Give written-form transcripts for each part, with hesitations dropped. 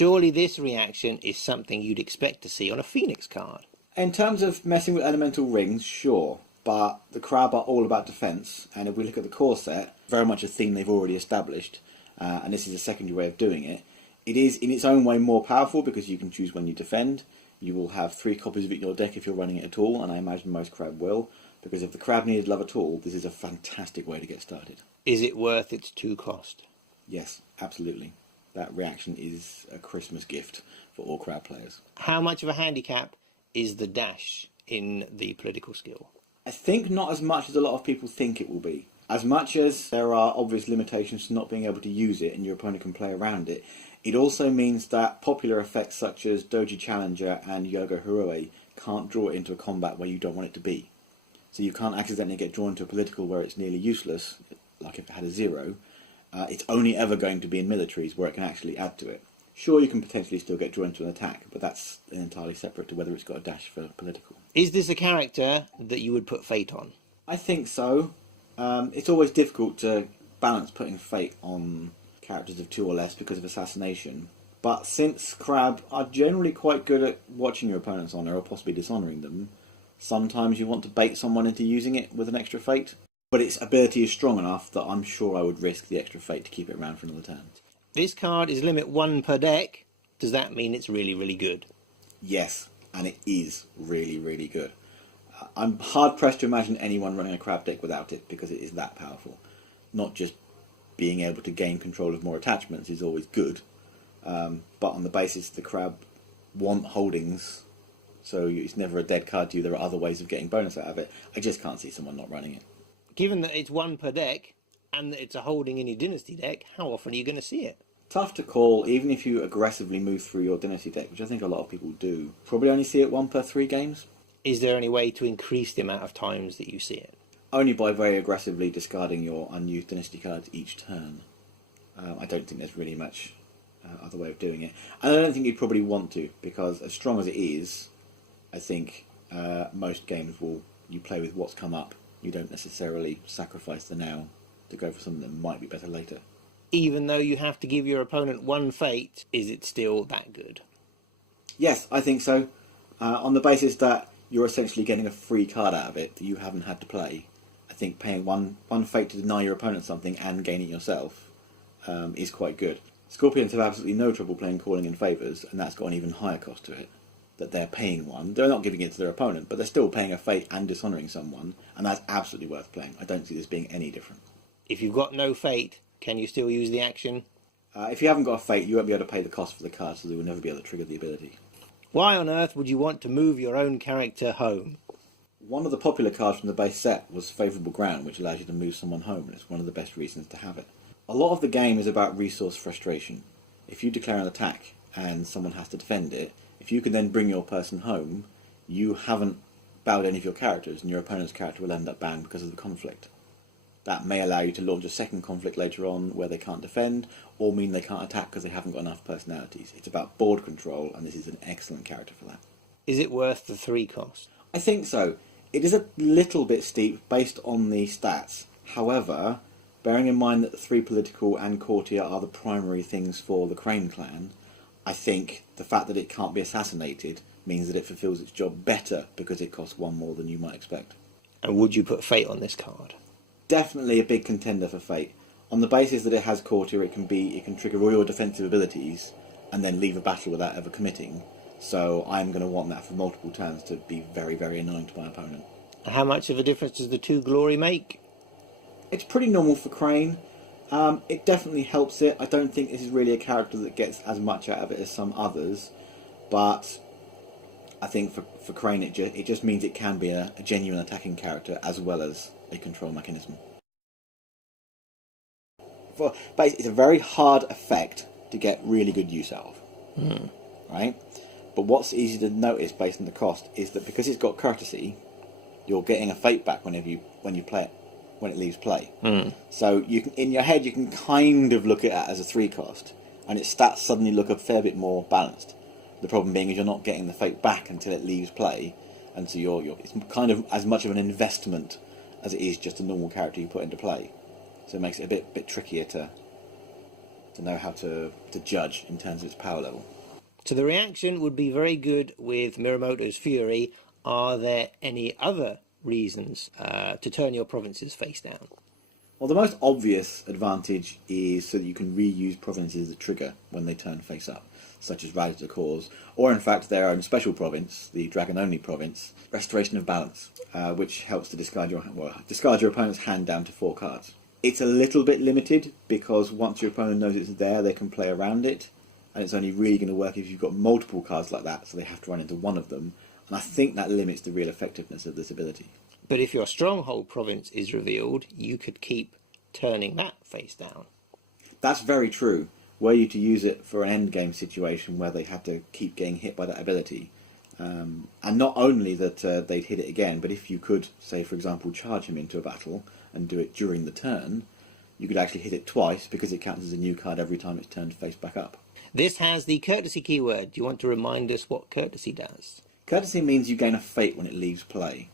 Surely this reaction is something you'd expect to see on a Phoenix card. In terms of messing with elemental rings, sure, but the Crab are all about defence, and if we look at the core set, very much a theme they've already established, and this is a secondary way of doing it. It is in its own way more powerful because you can choose when you defend. You will have 3 copies of it in your deck if you're running it at all, and I imagine most Crab will, because if the Crab needed love at all, this is a fantastic way to get started. Is it worth its 2 cost? Yes, absolutely. That reaction is a Christmas gift for all Crab players. How much of a handicap is the dash in the political skill? I think not as much as a lot of people think it will be. As much as there are obvious limitations to not being able to use it and your opponent can play around it, it also means that popular effects such as Doji Challenger and Yoga Hiroe can't draw it into a combat where you don't want it to be. So you can't accidentally get drawn to a political where it's nearly useless, like if it had a 0. It's only ever going to be in militaries where it can actually add to it. Sure, you can potentially still get drawn to an attack, but that's entirely separate to whether it's got a dash for political. Is this a character that you would put Fate on? I think so. It's always difficult to balance putting Fate on characters of 2 or less because of assassination. But since Crab are generally quite good at watching your opponent's honour or possibly dishonouring them, sometimes you want to bait someone into using it with an extra Fate. But its ability is strong enough that I'm sure I would risk the extra Fate to keep it around for another turn. This card is limit 1 per deck. Does that mean it's really, really good? Yes, and it is really, really good. I'm hard-pressed to imagine anyone running a Crab deck without it because it is that powerful. Not just being able to gain control of more attachments is always good, but on the basis the Crab want holdings, so it's never a dead card to you, there are other ways of getting bonus out of it. I just can't see someone not running it. Given that it's 1 per deck, and that it's a holding in your Dynasty deck, how often are you going to see it? Tough to call, even if you aggressively move through your Dynasty deck, which I think a lot of people do. Probably only see it 1 per 3 games. Is there any way to increase the amount of times that you see it? Only by very aggressively discarding your unused Dynasty cards each turn. I don't think there's really much other way of doing it. And I don't think you'd probably want to, because as strong as it is, I think most games you play with what's come up. You don't necessarily sacrifice the now to go for something that might be better later. Even though you have to give your opponent 1 Fate, is it still that good? Yes, I think so. On the basis that you're essentially getting a free card out of it that you haven't had to play. I think paying one Fate to deny your opponent something and gain it yourself is quite good. Scorpions have absolutely no trouble playing Calling in Favours, and that's got an even higher cost to it. That they're paying one. They're not giving it to their opponent, but they're still paying a Fate and dishonouring someone, and that's absolutely worth playing. I don't see this being any different. If you've got no Fate, can you still use the action? If you haven't got a Fate, you won't be able to pay the cost for the card, so they will never be able to trigger the ability. Why on earth would you want to move your own character home? One of the popular cards from the base set was Favourable Ground, which allows you to move someone home, and it's one of the best reasons to have it. A lot of the game is about resource frustration. If you declare an attack and someone has to defend it, if you can then bring your person home, you haven't bowed any of your characters, and your opponent's character will end up banned because of the conflict. That may allow you to launch a second conflict later on where they can't defend, or mean they can't attack because they haven't got enough personalities. It's about board control, and this is an excellent character for that. Is it worth the 3 cost? I think so. It is a little bit steep based on the stats. However, bearing in mind that the 3 political and courtier are the primary things for the Crane clan, I think the fact that it can't be assassinated means that it fulfills its job better because it costs 1 more than you might expect. And would you put Fate on this card? Definitely a big contender for Fate. On the basis that it has courtier, it can trigger all your defensive abilities and then leave a battle without ever committing. So I'm going to want that for multiple turns to be very, very annoying to my opponent. How much of a difference does the 2 glory make? It's pretty normal for Crane. It definitely helps it. I don't think this is really a character that gets as much out of it as some others, but I think for Crane it just means it can be a genuine attacking character as well as a control mechanism. But it's a very hard effect to get really good use out of, right? But what's easy to notice based on the cost is that because it's got courtesy, you're getting a Fate back when you play it, when it leaves play. So you can, in your head, you can kind of look at it as a 3 cost, and its stats suddenly look a fair bit more balanced. The problem being is you're not getting the Fate back until it leaves play, and so it's kind of as much of an investment as it is just a normal character you put into play. So it makes it a bit trickier to to know how to judge in terms of its power level. So the reaction would be very good with Mirumoto's Fury. Are there any other reasons to turn your provinces face down? Well, the most obvious advantage is so that you can reuse provinces as a trigger when they turn face up, such as Rise of the Cause, or in fact their own special province, the Dragon-only province, Restoration of Balance, which helps to discard your opponent's hand down to 4 cards. It's a little bit limited because once your opponent knows it's there, they can play around it, and it's only really going to work if you've got multiple cards like that, so they have to run into one of them, and I think that limits the real effectiveness of this ability. But if your Stronghold province is revealed, you could keep turning that face down. That's very true. Were you to use it for an endgame situation where they had to keep getting hit by that ability, and not only that they'd hit it again, but if you could, say for example, charge him into a battle and do it during the turn, you could actually hit it twice because it counts as a new card every time it's turned face back up. This has the courtesy keyword. Do you want to remind us what courtesy does? Courtesy means you gain a fate when it leaves play.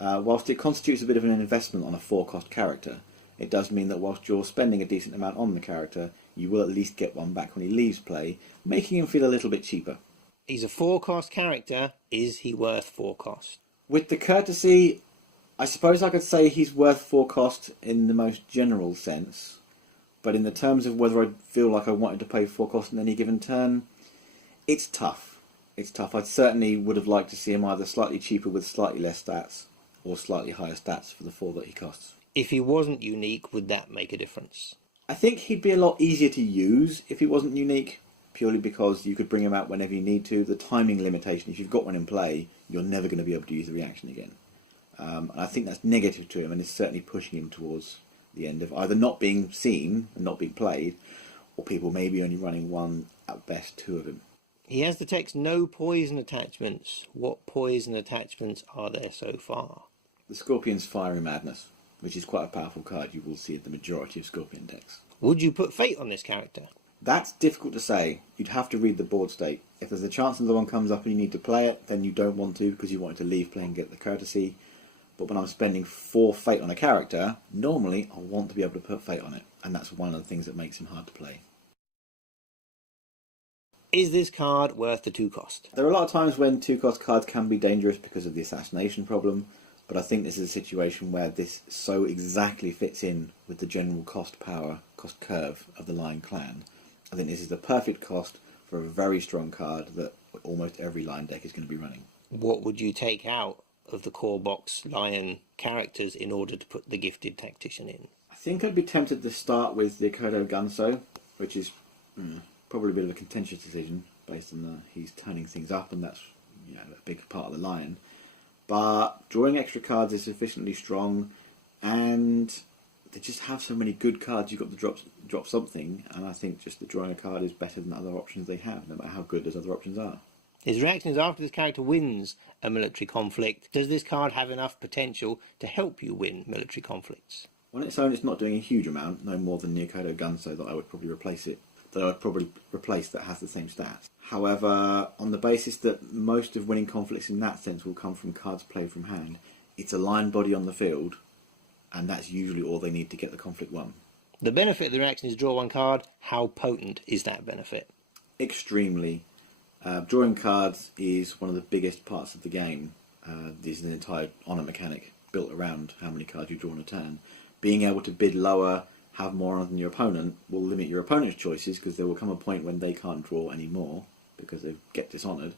Whilst it constitutes a bit of an investment on a 4-cost character, it does mean that whilst you're spending a decent amount on the character, you will at least get one back when he leaves play, making him feel a little bit cheaper. He's a 4-cost character. Is he worth 4 cost? With the courtesy, I suppose I could say he's worth 4 cost in the most general sense, but in the terms of whether I feel like I wanted to pay 4 cost in any given turn, it's tough. It's tough. I certainly would have liked to see him either slightly cheaper with slightly less stats, or slightly higher stats for the 4 that he costs. If he wasn't unique, would that make a difference? I think he'd be a lot easier to use if he wasn't unique, purely because you could bring him out whenever you need to. The timing limitation, if you've got one in play, you're never going to be able to use the reaction again. And I think that's negative to him, and it's certainly pushing him towards the end of either not being seen and not being played, or people maybe only running 1, at best 2 of him. He has the text no poison attachments. What poison attachments are there so far? The Scorpion's Fiery Madness, which is quite a powerful card you will see in the majority of Scorpion decks. Would you put Fate on this character? That's difficult to say. You'd have to read the board state. If there's a chance another one comes up and you need to play it, then you don't want to because you want to leave play and get the courtesy. But when I'm spending 4 Fate on a character, normally I want to be able to put Fate on it, and that's one of the things that makes him hard to play. Is this card worth the 2 cost? There are a lot of times when 2-cost cards can be dangerous because of the assassination problem, but I think this is a situation where this so exactly fits in with the general cost curve of the Lion clan. I think this is the perfect cost for a very strong card that almost every Lion deck is going to be running. What would you take out of the core box Lion characters in order to put the Gifted Tactician in? I think I'd be tempted to start with the Akodo Gunso, which is probably a bit of a contentious decision based on he's turning things up, and that's a big part of the Lion. But drawing extra cards is sufficiently strong, and they just have so many good cards. You've got to drop something, and I think just that drawing a card is better than other options they have, no matter how good those other options are. His reaction is after this character wins a military conflict, does this card have enough potential to help you win military conflicts? On its own, it's not doing a huge amount, no more than the Akodo Gunso that I would probably replace that has the same stats. However, on the basis that most of winning conflicts in that sense will come from cards played from hand, it's a Lion body on the field, and that's usually all they need to get the conflict won. The benefit of the reaction is draw 1 card. How potent is that benefit? Extremely. Drawing cards is one of the biggest parts of the game. There's an entire honour mechanic built around how many cards you draw in a turn. Being able to bid lower, have more honour than your opponent, will limit your opponent's choices, because there will come a point when they can't draw any more because they get dishonoured,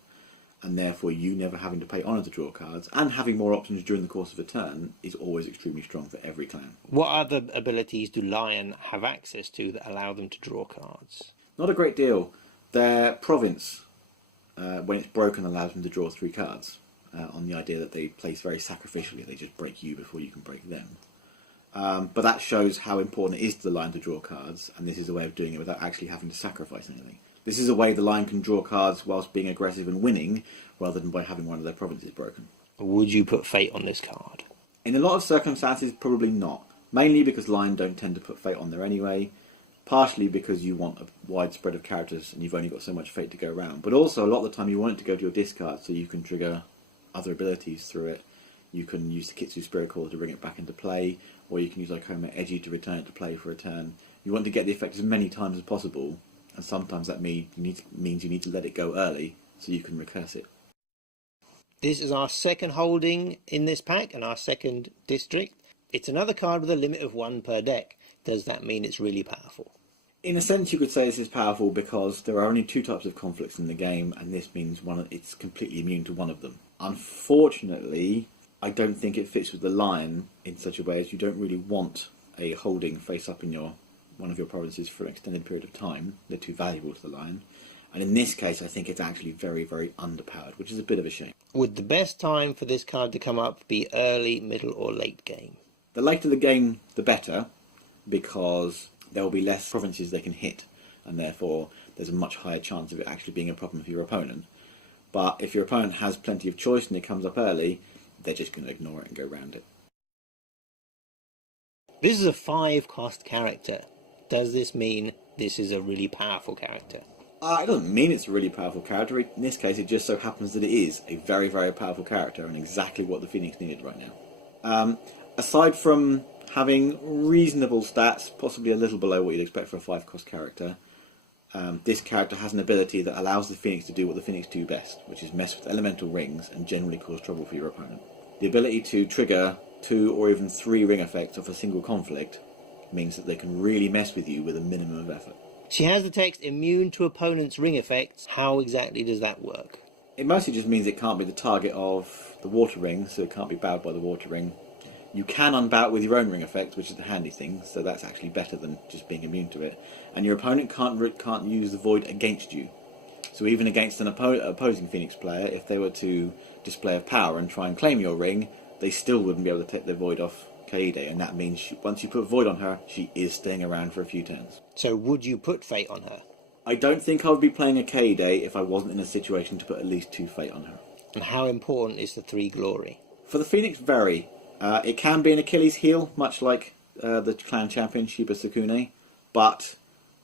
and therefore you never having to pay honour to draw cards and having more options during the course of a turn is always extremely strong for every clan. What other abilities do Lion have access to that allow them to draw cards? Not a great deal. Their province, when it's broken, allows them to draw 3 cards, on the idea that they place very sacrificially. They just break you before you can break them. But that shows how important it is to the Lion to draw cards, and this is a way of doing it without actually having to sacrifice anything. This is a way the Lion can draw cards whilst being aggressive and winning, rather than by having one of their provinces broken. Would you put Fate on this card? In a lot of circumstances, probably not. Mainly because Lion don't tend to put Fate on there anyway, partially because you want a wide spread of characters and you've only got so much Fate to go around. But also, a lot of the time you want it to go to your discard so you can trigger other abilities through it. You can use the Kitsu Spirit Caller to bring it back into play, or you can use Ikoma Edgy to return it to play for a turn. You want to get the effect as many times as possible, and sometimes that means you need to let it go early so you can recurse it. This is our second holding in this pack and our second district. It's another card with a limit of 1 per deck. Does that mean it's really powerful? In a sense, you could say this is powerful because there are only 2 types of conflicts in the game, and this means it's completely immune to one of them. Unfortunately, I don't think it fits with the line in such a way as you don't really want a holding face up in one of your provinces for an extended period of time. They're too valuable to the line. And in this case, I think it's actually very, very underpowered, which is a bit of a shame. Would the best time for this card to come up be early, middle or late game? The later the game, the better, because there will be less provinces they can hit, and therefore there's a much higher chance of it actually being a problem for your opponent. But if your opponent has plenty of choice and it comes up early, they're just going to ignore it and go around it. This is a 5-cost character. Does this mean this is a really powerful character? It doesn't mean it's a really powerful character. In this case, it just so happens that it is a very, very powerful character and exactly what the Phoenix needed right now. Aside from having reasonable stats, possibly a little below what you'd expect for a 5-cost character, this character has an ability that allows the Phoenix to do what the Phoenix do best, which is mess with elemental rings and generally cause trouble for your opponent. The ability to trigger 2 or even 3 ring effects off a single conflict means that they can really mess with you with a minimum of effort. She has the text immune to opponent's ring effects. How exactly does that work? It mostly just means it can't be the target of the water ring, so it can't be bowed by the water ring. You can unbow it with your own ring effect, which is the handy thing, so that's actually better than just being immune to it. And your opponent can't use the void against you. So even against an opposing Phoenix player, if they were to display a power and try and claim your ring, they still wouldn't be able to take their void off Kaede, and that means once you put void on her, she is staying around for a few turns. So would you put Fate on her? I don't think I would be playing a Kaede if I wasn't in a situation to put at least 2 Fate on her. And how important is the 3 glory? For the Phoenix, very. It can be an Achilles heel, much like the clan champion Shiba Sukune, but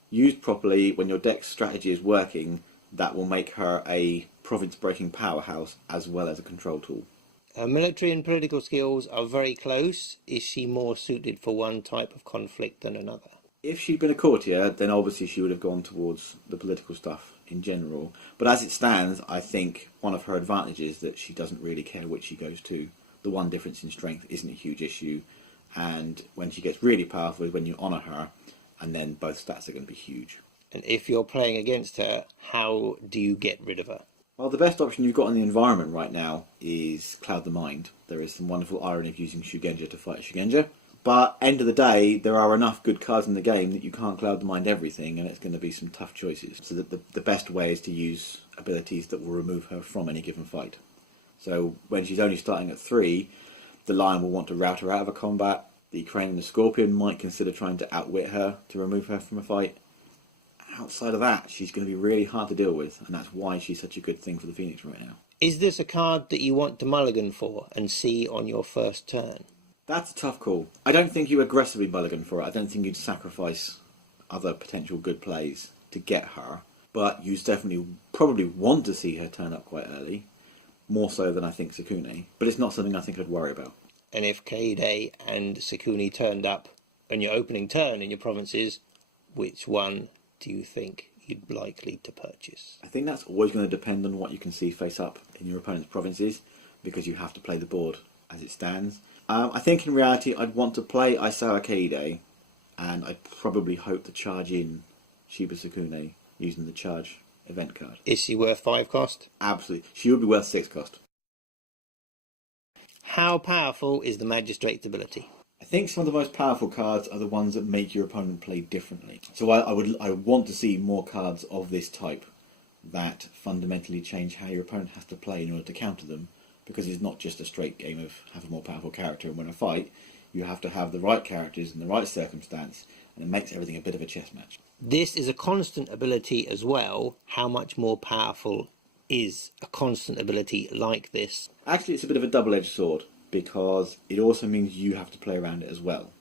used properly, when your deck's strategy is working, that will make her a province-breaking powerhouse as well as a control tool. Her military and political skills are very close. Is she more suited for one type of conflict than another? If she'd been a courtier, then obviously she would have gone towards the political stuff in general. But as it stands, I think one of her advantages is that she doesn't really care which she goes to. The one difference in strength isn't a huge issue, and when she gets really powerful is when you honour her, and then both stats are going to be huge. And if you're playing against her, how do you get rid of her? Well, the best option you've got in the environment right now is Cloud the Mind. There is some wonderful irony of using Shugenja to fight Shugenja, but end of the day, there are enough good cards in the game that you can't Cloud the Mind everything, and it's going to be some tough choices. So that the best way is to use abilities that will remove her from any given fight. So when she's only starting at 3, the Lion will want to rout her out of a combat. The Crane and the Scorpion might consider trying to outwit her to remove her from a fight. Outside of that, she's going to be really hard to deal with, and that's why she's such a good thing for the Phoenix right now. Is this a card that you want to mulligan for and see on your first turn? That's a tough call. I don't think you aggressively mulligan for it. I don't think you'd sacrifice other potential good plays to get her, but you definitely probably want to see her turn up quite early, more so than I think Sukune, but it's not something I think I'd worry about. And if Kaede and Sukune turned up on your opening turn in your provinces, which one do you think you'd likely to purchase? I think that's always going to depend on what you can see face up in your opponent's provinces, because you have to play the board as it stands. I think in reality I'd want to play Isawa Kaede, and I'd probably hope to charge in Shiba Sukune using the charge event card. Is she worth 5 cost? Absolutely. She would be worth 6 cost. How powerful is the Magistrate's ability? I think some of the most powerful cards are the ones that make your opponent play differently. So I want to see more cards of this type that fundamentally change how your opponent has to play in order to counter them, because it's not just a straight game of have a more powerful character and win a fight. You have to have the right characters in the right circumstance, and it makes everything a bit of a chess match. This is a constant ability as well. How much more powerful is a constant ability like this? Actually, it's a bit of a double-edged sword, because it also means you have to play around it as well.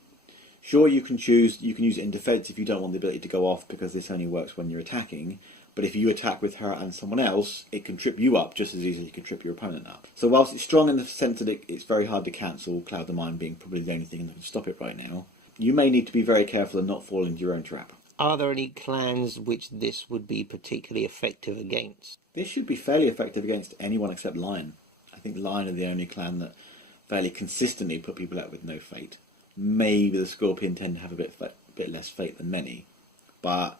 Sure, you can use it in defense if you don't want the ability to go off, because this only works when you're attacking, but if you attack with her and someone else, it can trip you up just as easily as it can trip your opponent up. So whilst it's strong in the sense that it's very hard to cancel, Cloud the Mind being probably the only thing that can stop it right now, you may need to be very careful and not fall into your own trap. Are there any clans which this would be particularly effective against? This should be fairly effective against anyone except Lion. I think Lion are the only clan that fairly consistently put people out with no fate. Maybe the Scorpion tend to have a bit less fate than many, but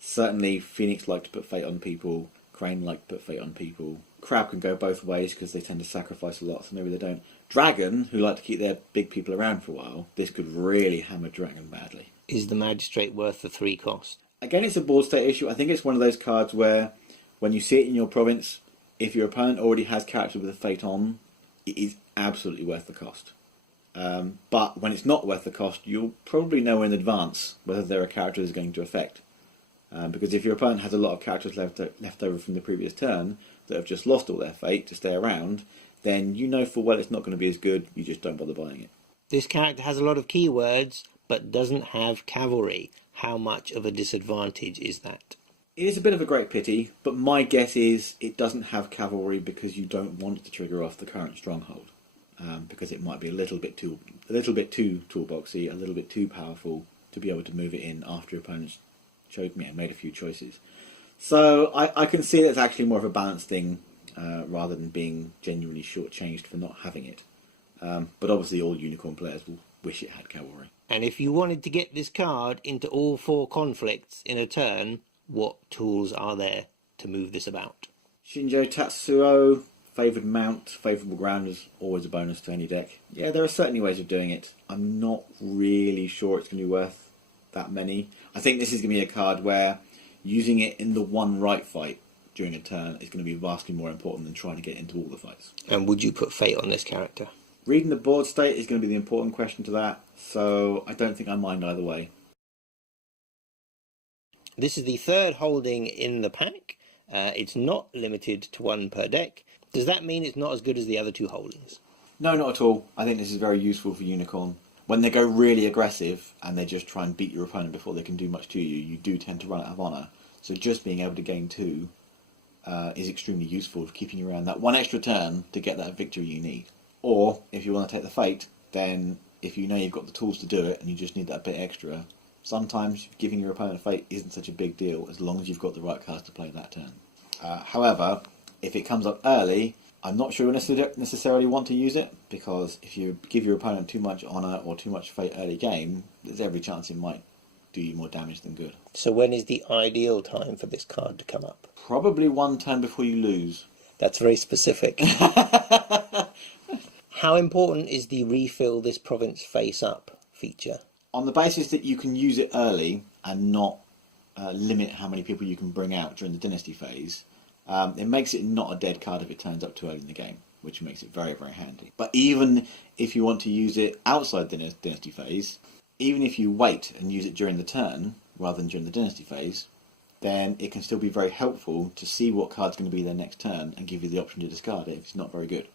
certainly Phoenix like to put fate on people, Crane like to put fate on people. Crab can go both ways because they tend to sacrifice a lot, so maybe they don't. Dragon, who like to keep their big people around for a while, this could really hammer Dragon badly. Is the Magistrate worth the 3 cost? Again, it's a board state issue. I think it's one of those cards where, when you see it in your province, if your opponent already has characters with a fate on, it is absolutely worth the cost. But when it's not worth the cost, you'll probably know in advance whether there are characters going to affect. Because if your opponent has a lot of characters left over from the previous turn that have just lost all their fate to stay around, then you know full well it's not going to be as good, you just don't bother buying it. This character has a lot of keywords, but doesn't have cavalry. How much of a disadvantage is that? It is a bit of a great pity, but my guess is it doesn't have cavalry because you don't want it to trigger off the current stronghold. Because it might be a little bit too toolboxy, a little bit too powerful to be able to move it in after your opponent's made a few choices. So I can see it's actually more of a balanced thing rather than being genuinely shortchanged for not having it. But obviously all Unicorn players will wish it had cavalry. And if you wanted to get this card into all 4 conflicts in a turn, what tools are there to move this about? Shinjo Tatsuo, favoured mount, favourable ground is always a bonus to any deck. Yeah, there are certainly ways of doing it. I'm not really sure it's going to be worth that many. I think this is going to be a card where using it in the one right fight during a turn is going to be vastly more important than trying to get into all the fights. And would you put fate on this character? Reading the board state is going to be the important question to that, so I don't think I mind either way. This is the 3rd holding in the pack. It's not limited to 1 per deck. Does that mean it's not as good as the other 2 holdings? No, not at all. I think this is very useful for Unicorn. When they go really aggressive and they just try and beat your opponent before they can do much to you, you do tend to run out of honour. So just being able to gain 2 is extremely useful for keeping you around that one extra turn to get that victory you need. Or, if you want to take the fate, then if you know you've got the tools to do it and you just need that bit extra, sometimes giving your opponent fate isn't such a big deal as long as you've got the right cards to play that turn. However, if it comes up early, I'm not sure you necessarily want to use it, because if you give your opponent too much honour or too much fate early game, there's every chance it might do you more damage than good. So when is the ideal time for this card to come up? Probably 1 turn before you lose. That's very specific. How important is the refill this province face up feature? On the basis that you can use it early and not limit how many people you can bring out during the Dynasty phase, it makes it not a dead card if it turns up too early in the game, which makes it very, very handy. But even if you want to use it outside the Dynasty phase, even if you wait and use it during the turn rather than during the Dynasty phase, then it can still be very helpful to see what card's going to be there next turn and give you the option to discard it if it's not very good.